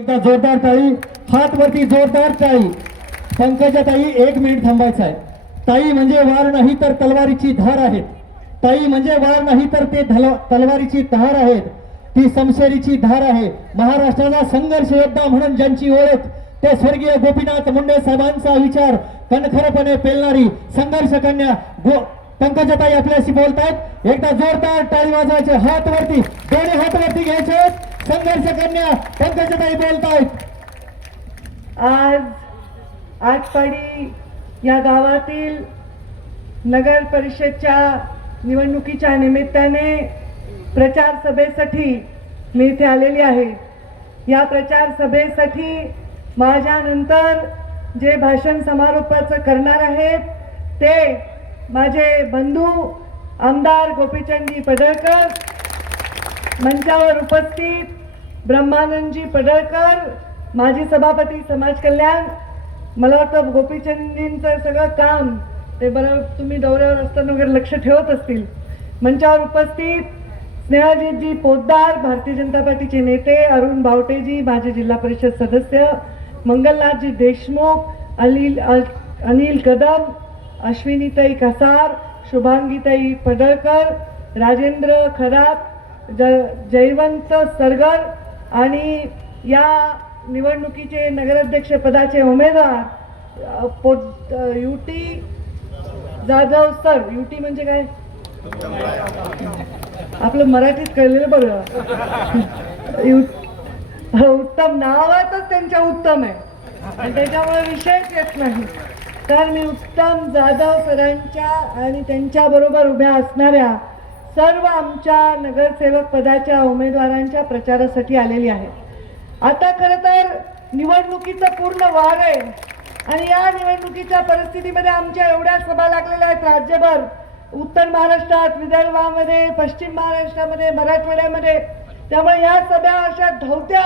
एकदा जोरदार ताई हात वरती जोरदार ताई. पंकजा ताई एक मिनिट थांबायचं आहे. ताई म्हणजे वार नाही तर तलवारीची धार आहेत ताई म्हणजे वार नाही तर ते तलवारीची धार आहेत ती समशेरीची धार आहे. महाराष्ट्राचा संघर्ष योद्धा म्हणून ज्यांची ओळख ते स्वर्गीय गोपीनाथ मुंडे साहेबांचा विचार कणखरपणे पेलणारी संघर्ष कन्या गो पंकजाताई आपल्याशी बोलतायत. एकदा जोरदार टाळी वाजवायचे. हात वरती दोन्ही हात वरती घ्यायचे. संघर्ष कन्या पंकजताई बोलतायत. आज आटपाडी या गावातील नगर परिषदच्या निवडणुकीच्या निमित्ताने प्रचार सभेसाठी मी इथे आलेली आहे. या प्रचार सभेसाठी माझ्यानंतर जे भाषण समारोपाचं करणार आहेत ते माझे बंधू आमदार गोपीचंदी पडळकर मंचावर उपस्थित ब्रह्मानंदजी पडळकर माजी सभापती समाज कल्याण मला वाटतं गोपीचंदींचं सगळं काम ते बरं तुम्ही दौऱ्यावर असताना वगैरे लक्ष ठेवत असतील. मंचावर उपस्थित स्नेहजीतजी पोद्दार भारतीय जनता पार्टीचे नेते अरुण बावटेजी माझे जिल्हा परिषद सदस्य मंगलनाथजी देशमुख अनिल अ- अनिल कदम अश्विनीताई कसार शुभांगीताई पडळकर राजेंद्र खरात ज जयवंत सरगर आणि या निवडणुकीचे नगराध्यक्ष पदाचे उमेदवार पोट युटी जाधव सर. युटी म्हणजे काय? आपलं मराठीत कळलेलं बरं. यु- उत्तम नावातच त्यांच्या उत्तम आहे. आणि त्याच्यामुळे विषयच येत नाही. तर मी उत्तम जाधव सरांच्या आणि त्यांच्याबरोबर उभ्या असणाऱ्या सर्व आमच्या नगरसेवक पदाच्या उमेदवारांच्या प्रचारासाठी आलेली आहे आता खरं तर निवडणुकीचं पूर्ण वार आहे आणि या निवडणुकीच्या परिस्थितीमध्ये आमच्या एवढ्या सभा लागलेल्या आहेत. राज्यभर उत्तर महाराष्ट्रात विदर्भामध्ये पश्चिम महाराष्ट्रामध्ये मराठवाड्यामध्ये. त्यामुळे या सभा अशा धावत्या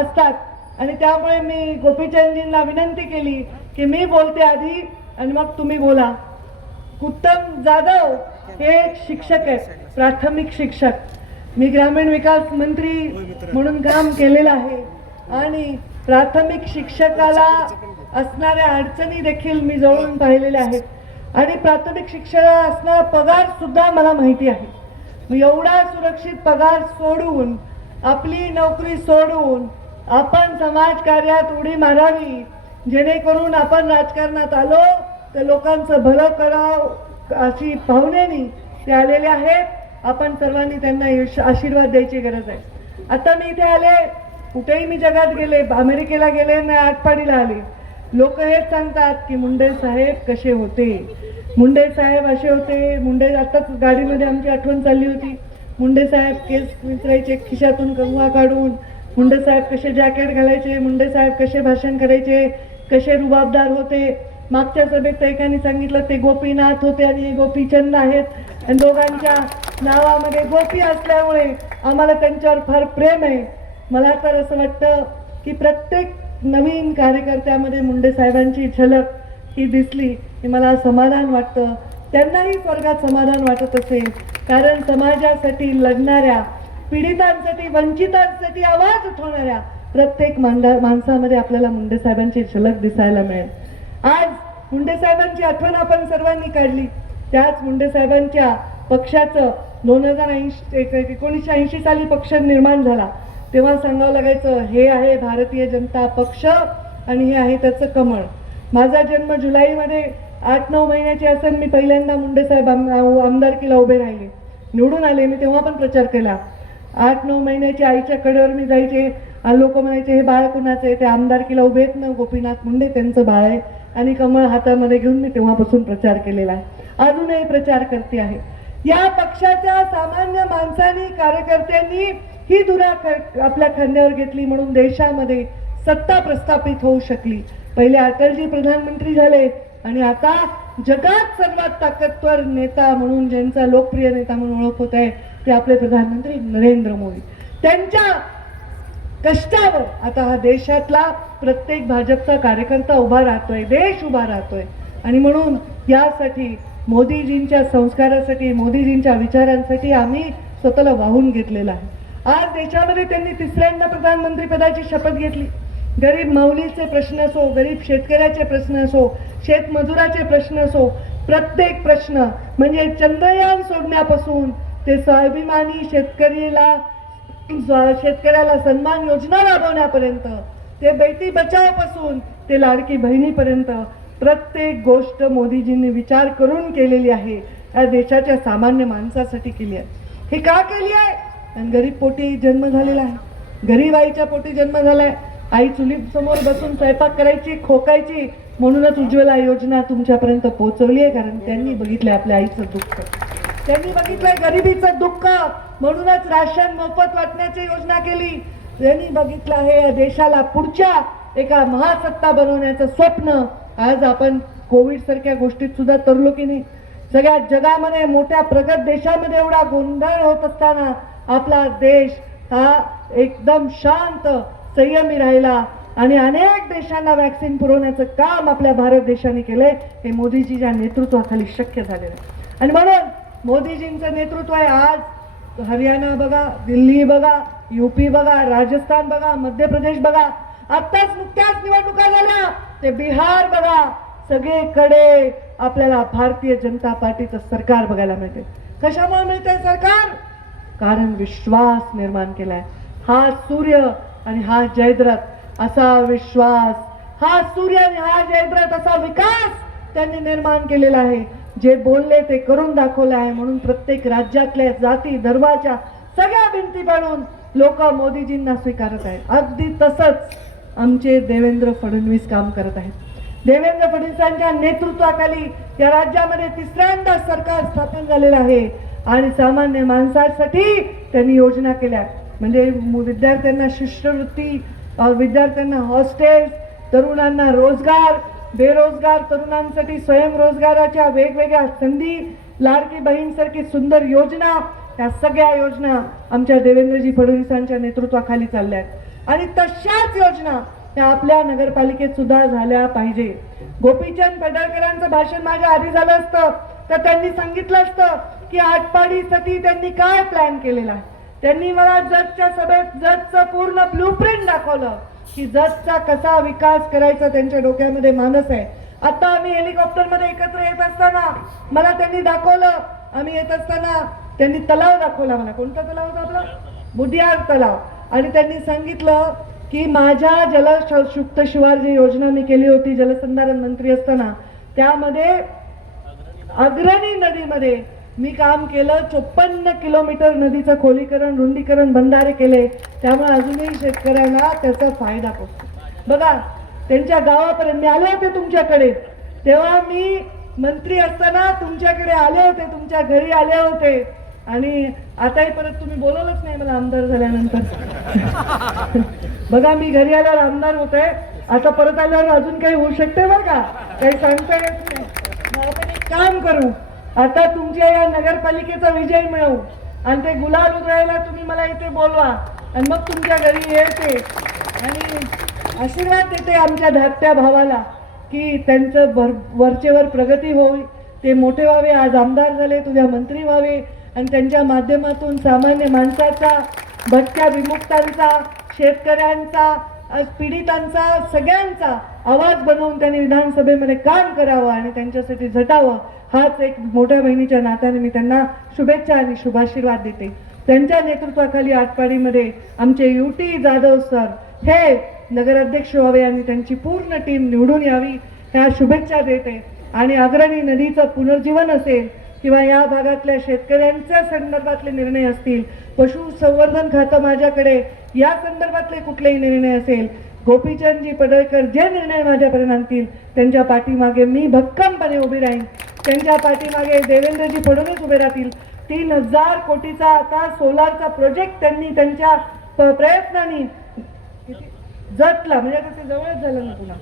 असतात. आणि त्यामुळे मी गोपीचंदजींना विनंती केली की मी बोलते आधी आणि मग तुम्ही बोला. उत्तम जाधव हे एक शिक्षक आहेत प्राथमिक शिक्षक. मी ग्रामीण विकास मंत्री म्हणून काम केलेलं आहे. आणि प्राथमिक शिक्षकाला असणाऱ्या अडचणी देखील मी जवळून पाहिलेल्या आहेत. आणि प्राथमिक शिक्षकाला असणारा पगार सुद्धा मला माहिती आहे. एवढा सुरक्षित पगार सोडून आपली नोकरी सोडून आपण समाजकार्यात उडी मारावी जेणेकरून आपण राजकारणात आलो तर लोकांचं भलं करावं. अशी भावनेनी ते आलेले आहेत. आपण सर्वांनी त्यांना यश आशीर्वाद द्यायची गरज आहे. आता मी इथे आले. कुठेही मी जगात गेले अमेरिकेला गेले ना आटपाडीला आले. लोक हेच सांगतात की मुंडे साहेब कसे होते? मुंडे साहेब असे होते. मुंडे आताच गाडीमध्ये आमची आठवण चालली होती. मुंडे साहेब केस विचारायचे खिशातून कंगवा काढून. मुंडे साहेब कसे जॅकेट घालायचे? मुंडे साहेब कसे भाषण करायचे? कसे रुबाबदार होते? मागच्या सभेत त्या एकाने सांगितलं ते गोपीनाथ होते आणि हे गोपीचंद आहेत. आणि दोघांच्या नावामध्ये गोपी असल्यामुळे आम्हाला त्यांच्यावर फार प्रेम आहे. मला तर असं वाटतं की प्रत्येक नवीन कार्यकर्त्यामध्ये मुंडे साहेबांची झलक ही दिसली की मला समाधान वाटतं. त्यांनाही स्वर्गात समाधान वाटत असेल. कारण समाजासाठी लढणाऱ्या पीडितांसाठी वंचितांसाठी आवाज उठवणाऱ्या प्रत्येक मांडा माणसामध्ये आपल्याला मुंडे साहेबांची झलक दिसायला मिळेल. आज मुंडे साहेबांची आठवण आपण सर्वांनी काढली. त्याच मुंडे साहेबांच्या पक्षाचं दोन हजार ऐंशी एकोणीसशे ऐंशी साली पक्ष निर्माण झाला. तेव्हा सांगावं लागायचं हे आहे भारतीय जनता पक्ष आणि हे आहे त्याचं कमळ. माझा जन्म जुलैमध्ये आठ नऊ महिन्याची असेल मी पहिल्यांदा मुंडे साहेब आमदारकीला उभे राहिले. निवडून आले मी तेव्हा पण प्रचार केला. आठ नऊ महिन्याची आईच्या कडेवर मी जायचे. लोक म्हणायचे हे बाळ कुणाचे आहे? ते आमदारकीला उभे आहेत ना गोपीनाथ मुंडे त्यांचं बाळ आहे. आणि कमळ हातामध्ये घेऊन मी तेव्हापासून प्रचार केलेला आहे. अजूनही प्रचार करते आहे. या पक्षाच्या सामान्य माणसांनी कार्यकर्त्यांनी ही धुरा ख- आपल्या खांद्यावर घेतली म्हणून देशामध्ये सत्ता प्रस्थापित होऊ शकली. पहिले अटलजी प्रधानमंत्री झाले आणि आता जगात सर्वात ताकदवर नेता म्हणून ज्यांचा लोकप्रिय नेता म्हणून ओळख होत आहे ते आपले प्रधानमंत्री नरेंद्र मोदी. त्यांच्या कष्टावर. आता हा देशातला प्रत्येक भाजपचा कार्यकर्ता उभा राहतोय देश उभा राहतोय. आणि म्हणून यासाठी मोदीजींच्या संस्कारासाठी मोदीजींच्या विचारांसाठी आम्ही स्वतःला वाहून घेतलेलं आहे. आज देशामध्ये त्यांनी तिसऱ्यांदा प्रधानमंत्रीपदाची शपथ घेतली. गरीब माऊलीचे प्रश्न असो गरीब शेतकऱ्याचे प्रश्न असो शेतमजुराचे प्रश्न असो प्रत्येक प्रश्न म्हणजे चंद्रयान सोडण्यापासून ते स्वाभिमानी शेतकरीला शेतकऱ्याला सन्मान योजना राबवण्यापर्यंत ते बेटी बचावपासून ते लाडकी बहिणीपर्यंत प्रत्येक गोष्ट मोदीजींनी विचार करून केलेली आहे या देशाच्या सामान्य माणसासाठी केली आहे. हे का केली आहे? कारण गरीब पोटी जन्म झालेला आहे. गरीब आईच्या पोटी जन्म झालाय आई चुली समोर बसून स्वयंपाक करायची खोकायची म्हणूनच उज्ज्वला योजना तुमच्यापर्यंत पोहोचवली आहे कारण त्यांनी बघितलंय आपल्या आईचं दुःख. त्यांनी बघितलंय गरिबीचं दुःख. म्हणूनच राशन मोफत वाटण्याची योजना केली. त्यांनी बघितलं आहे या देशाला पुढच्या एका महासत्ता बनवण्याचं स्वप्न आज आपण कोविड सारख्या गोष्टीत सुद्धा तरलो की नाही. सगळ्या जगामध्ये मोठ्या प्रगत देशामध्ये एवढा गोंधळ होत असताना आपला देश हा एकदम शांत संयमी राहिला. आणि अनेक देशांना वॅक्सिन पुरवण्याचं काम आपल्या भारत देशाने केलंय. हे मोदीजीच्या नेतृत्वाखाली शक्य झालेलं आहे. आणि म्हणून मोदीजींचं नेतृत्व आहे आज हरियाणा बघा दिल्ली बघा युपी बघा राजस्थान बघा मध्य प्रदेश बघा. आत्ताच नुकत्याच निवडणुका झाल्या. ते बिहार बघा. सगळीकडे आपल्याला भारतीय जनता पार्टीचं सरकार बघायला मिळते. कशामुळे मिळतंय सरकार? कारण विश्वास निर्माण केलाय. हा सूर्य आणि हा जयद्रथ असा विश्वास. हा सूर्य आणि हा जयद्रथ असा विकास त्यांनी निर्माण केलेला आहे. जे बोलले ते करून दाखवलं आहे म्हणून प्रत्येक राज्यातल्या जाती धर्माच्या सगळ्या भिंती पाडून लोक मोदीजींना स्वीकारत आहेत. अगदी तसंच आमचे देवेंद्र फडणवीस काम करत आहेत. देवेंद्र फडणवीसांच्या नेतृत्वाखाली या राज्यामध्ये तिसऱ्यांदा सरकार स्थापन झालेलं आहे आणि सामान्य माणसासाठी त्यांनी योजना केल्या. म्हणजे विद्यार्थ्यांना शिष्यवृत्ती विद्यार्थ्यांना हॉस्टेल्स तरुणांना रोजगार बेरोजगार तरुणांसाठी स्वयंरोजगाराच्या वेगवेगळ्या संधी लाडकी बहीणसारखी सुंदर योजना या सगळ्या योजना आमच्या देवेंद्रजी फडणवीसांच्या नेतृत्वाखाली चालल्या आहेत आणि तशाच योजना त्या आपल्या नगरपालिकेत सुद्धा झाल्या पाहिजे. गोपीचंद पडळकरांचं भाषण माझ्या आधी झालं असतं तर त्यांनी सांगितलं असतं की आटपाडीसाठी त्यांनी काय प्लॅन केलेला? आहे त्यांनी मला जजच्या सभेत जजचं पूर्ण ब्लूप्रिंट दाखवलं. की जजचा कसा विकास करायचा त्यांच्या डोक्यामध्ये मानस आहे. आता आम्ही हेलिकॉप्टरमध्ये एकत्र येत असताना मला त्यांनी दाखवलं. आम्ही येत असताना त्यांनी तलाव दाखवला मला. कोणता तलाव होता आपला? बुडियार तलाव. आणि त्यांनी सांगितलं की माझ्या जलशुक्त शिवार जी योजना मी केली होती जलसंधारण मंत्री असताना. त्यामध्ये अग्रणी नदीमध्ये मी काम केलं चोपन्न किलोमीटर नदीचं खोलीकरण रुंदीकरण बंधारे केले. त्यामुळे अजूनही शेतकऱ्यांना त्याचा फायदा पोचतो बघा त्यांच्या गावापर्यंत मी आले होते तुमच्याकडे. तेव्हा मी मंत्री असताना तुमच्याकडे आले होते तुमच्या घरी आले होते. आणि आताही परत तुम्ही बोलवलंच नाही मला आमदार झाल्यानंतर. बघा मी घरी आल्यावर आमदार होते. आता परत आल्यावर अजून काही होऊ शकते बरं का? काही सांगता येत नाही. मग आपण एक काम करू. आता तुमच्या या नगरपालिकेचा विजय मिळवू. आणि ते गुलाल उधळायला तुम्ही मला इथे बोलवा. आणि मग तुमच्या घरी येते. आणि आशीर्वाद देते आमच्या धाकट्या भावाला की त्यांचं भर वरचेवर प्रगती होईल. ते मोठे व्हावे आज आमदार झाले तुझ्या मंत्री व्हावे. आणि त्यांच्या माध्यमातून सामान्य माणसाचा भटक्या विमुक्तांचा शेतकऱ्यांचा आज पीडितांचा सगळ्यांचा आवाज बनवून त्यांनी विधानसभेमध्ये काम करावं आणि त्यांच्यासाठी झटावं. हाच एक मोठ्या बहिणीच्या नात्याने मी त्यांना शुभेच्छा आणि शुभाशीर्वाद देते. त्यांच्या नेतृत्वाखाली आटपाडीमध्ये आमचे युटी जाधव सर हे नगराध्यक्ष व्हावे आणि त्यांची पूर्ण टीम निवडून यावी ह्या शुभेच्छा देते. आणि अग्रणी नदीचं पुनर्जीवन असेल किंवा या भागातल्या शेतकऱ्यांच्या संदर्भातले निर्णय असतील पशुसंवर्धन खातं माझ्याकडे या संदर्भातले कुठलेही निर्णय असेल गोपीचंदजी पडळकर जे निर्णय माझ्यापर्यंत आणतील त्यांच्या पाठीमागे मी भक्कमपणे उभी राहीन. त्यांच्या पाठीमागे देवेंद्रजी फडणवीस उभे राहतील. तीन हजार कोटीचा आता सोलारचा प्रोजेक्ट त्यांनी त्यांच्या प- प्रयत्नांनी जतला. म्हणजे आता ते जवळच झालं ना पुन्हा.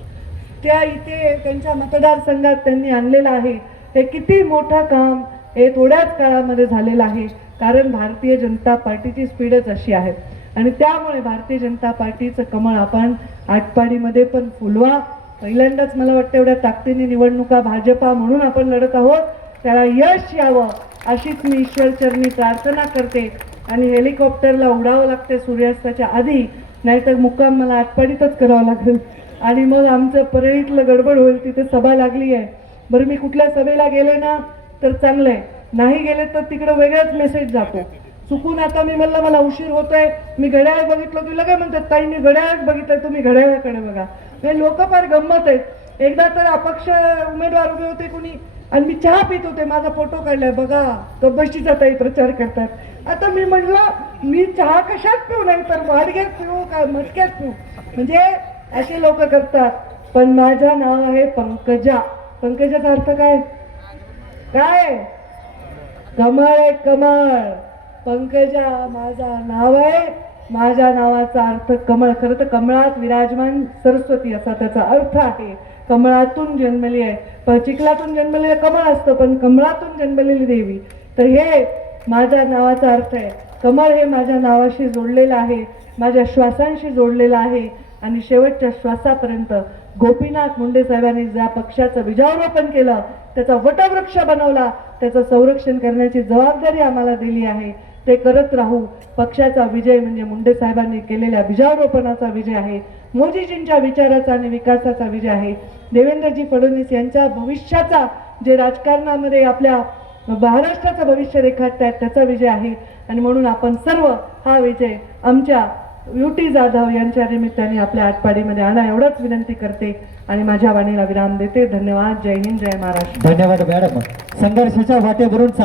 त्या इथे त्यांच्या मतदारसंघात त्यांनी आणलेलं आहे. हे किती मोठं काम हे थोड्याच काळामध्ये झालेलं आहे. कारण भारतीय जनता पार्टीची स्पीडच अशी आहे. आणि त्यामुळे भारतीय जनता पार्टीचं कमळ आपण आटपाडीमध्ये पण फुलवा. पहिल्यांदाच मला वाटतं एवढ्या ताकदीने निवडणुका भाजपा म्हणून आपण लढत आहोत. त्याला यश यावं अशीच मी ईश्वरचरणी प्रार्थना करते. आणि हेलिकॉप्टरला उडावं लागते सूर्यास्ताच्या आधी नाहीतर मुक्काम मला आटपाडीतच करावं लागेल. आणि मग आमचं परळीतलं गडबड होईल तिथे सभा लागली आहे. बरं मी कुठल्या सभेला गेले ना तर चांगलं आहे नाही गेले तर तिकडं वेगळाच मेसेज जातो. चुकून आता मी म्हणलं मला उशीर होतोय. मी घड्याळ बघितलं की काय म्हणतात ताई मी घड्याळच बघितलंय तुम्ही घड्याळाकडे बघा. हे लोक फार गंमत आहेत. एकदा तर अपक्ष उमेदवार उभे होते कुणी आणि मी चहा पित होते माझा फोटो काढलाय बघा कब्बशीचा ताई प्रचार करतात. आता मी म्हणलं मी चहा कशात पिऊ? नाही तर वाडग्यात पिऊ का मटक्यात पिऊ? म्हणजे असे लोक करतात. पण माझं नाव आहे पंकजा. पंकजाचा अर्थ काय? काय? कमळ आहे कमळ. पंकजा माझा नाव आहे. माझ्या नावाचा अर्थ कमळ. खरं तर कमळात विराजमान सरस्वती असा त्याचा अर्थ आहे. कमळातून जन्मली आहे. पण चिखलातून जन्मलेलं कमळ असतं पण कमळातून जन्मलेली देवी. तर हे माझ्या नावाचा अर्थ आहे. कमळ हे माझ्या नावाशी जोडलेलं आहे माझ्या श्वासांशी जोडलेलं आहे. आणि शेवटच्या श्वासापर्यंत गोपीनाथ मुंडे साहेबांनी ज्या पक्षाचं बीजारोपण केलं त्याचा वटवृक्ष बनवला त्याचं संरक्षण करण्याची जबाबदारी आम्हाला दिली आहे. ते करत राहू. पक्षाचा विजय म्हणजे मुंडे साहेबांनी केलेल्या बीजारोपणाचा विजय आहे. मोदीजींच्या विचाराचा आणि विकासाचा विजय आहे. देवेंद्रजी फडणवीस यांच्या भविष्याचा जे राजकारणामध्ये आपल्या महाराष्ट्राचं भविष्य रेखाटत आहेत त्याचा विजय आहे. आणि म्हणून आपण सर्व हा विजय आमच्या युटी जाधव यांच्या निमित्ताने आपल्या आटपाडीमध्ये आणा. एवढंच विनंती करते आणि माझ्या वाणीला विराम देते. धन्यवाद. जय हिंद. जय महाराष्ट्र. धन्यवाद मॅडम. संघर्षाच्या वाटेवरून